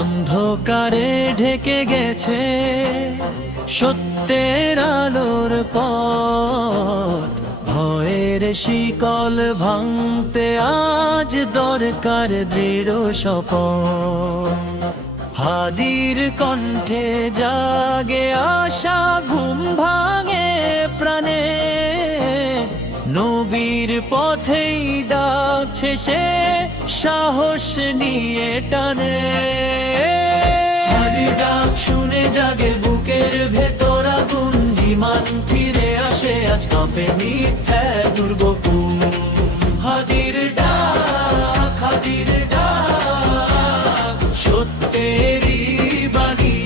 অন্ধকারে ঢেকে গেছে সত্যের আলোর পথ, ভয়ের শিকল ভাঙতে আজ দরকার দৃঢ় শপথ। হাদির কণ্ঠে জাগে আশা, ঘুম ভাঙে প্রাণে, নবীর পথেই ডাকছে সে সাহস নিয়ে টানে। হাদির ডাক শুনে জাগে বুকের ভেতর আগুন, ঈমান ফিরে আসে আজ কাঁপে মিথ্যার দুর্গপুর। হাদির ডাক, হাদির ডাক, সত্যেরই বাণী,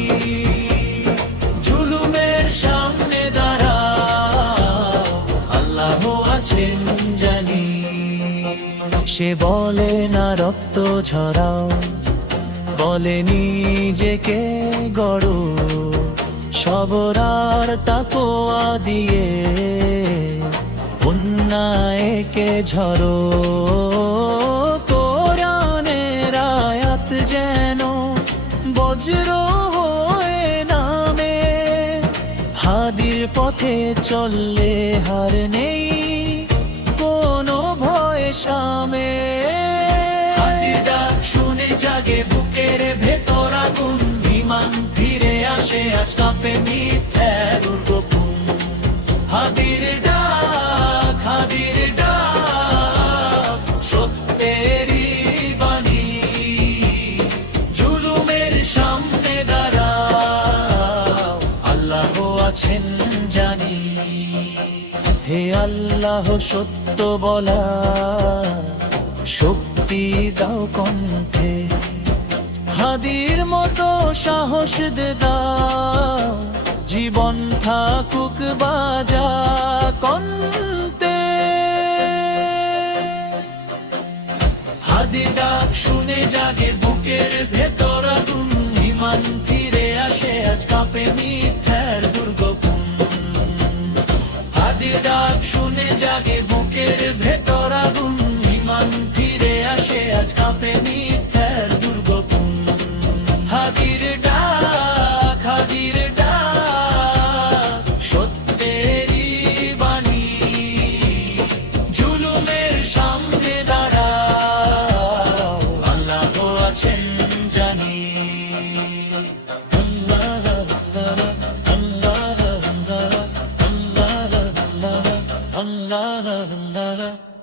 জুলুমের সামনে দাঁড়াও, আল্লাহ আছেন জানি। সে বলে না রক্ত ঝরাও, বলে নিজেকে গড়ো, সবরার তাকওয়া দিয়ে অন্যায়কে ঝরো। কোরআনের আয়াত যেন বজ্র হয়ে নামে, হাদির পথে চললে হার নেই কোনো ভয় সামে। হাদির ডাক শুনে জাগে বুকের ভেতর আগুন, ঈমান ফিরে আসে আজ কাঁপে মিথ্যার দুর্গপুর। হাদির ডাক, হাদির ডাক, সত্যেরই বাণী, জুলুমের সামনে দাঁড়াও, আল্লাহ আছেন জানি। হে আল্লাহ সত্য বলা শক্তি দাও কণ্ঠে, হাদির মতো সাহস দে দাও, জীবন থাকুক বাজা কণ্ঠে। হাদির ডাক শুনে জাগে বুকের ভেতর আগুন, ঈমান ফিরে আসে আজ কাঁপে মিথ্যার দুর্গপুর। হাদির ডাক শুনে জাগে বুকের ভেতর আগুন, ঈমান ফিরে আসে আজ কাঁপে মিথ্যার দুর্গপুর। হাদির ডাক, হাদির ডাক, সত্যেরই বাণী, জুলুমের সামনে দাঁড়াও, আল্লাহ আছেন জানি। আল্লাহ আল্লাহ আল্লাহ আল্লাহ আল্লাহ আল্লাহ আল্লাহ।